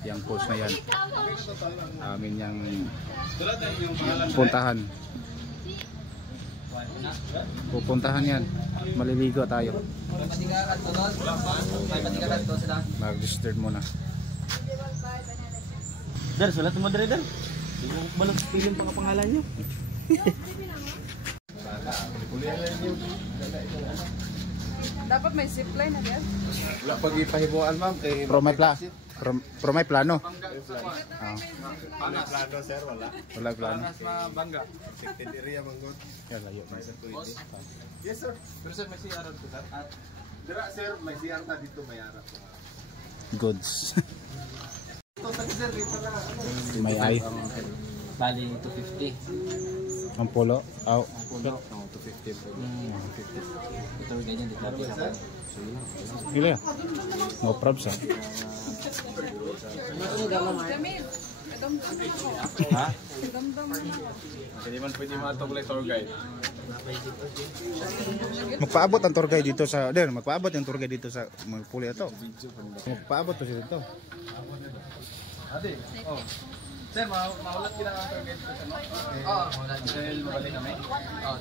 Yang post na yan. Amin yang puntahan. Pupuntahan yan. Maliligo tayo. Mag-register muna. Dar, sulat mo dere, Dar. Di mo balang pilin pa pangalan niyo. Dapat may zipline na yan. Wala pag ipahimuan, ma'am. Pro may plano. Wala plano, sir. Wala. Wala plano. Bangga. Protected area, manggod. Yan, layo. Yes, sir. Pero sir, may CR dito, sir? Dira, sir, may CR na dito, may harap. Goods. Ito, sir, dito na. May ay. Bali 250. Ang polo. Oh. Ang puno. 250. 250. Ito ganyan dito natin sa Gila. No probs ah. Jamil, damdam na ako. Ha? Damdam na ako. Hindi man pwede matulay tour guide. Magpaabot ang tour guide dito sa magpaabot yung tour guide dito sa Magpuli ito. Magpaabot to dito. Ate, oh. Sir, maulat kita ang tour guide dito sa no? Oo, maulat. Dahil mabalik kami? Oo.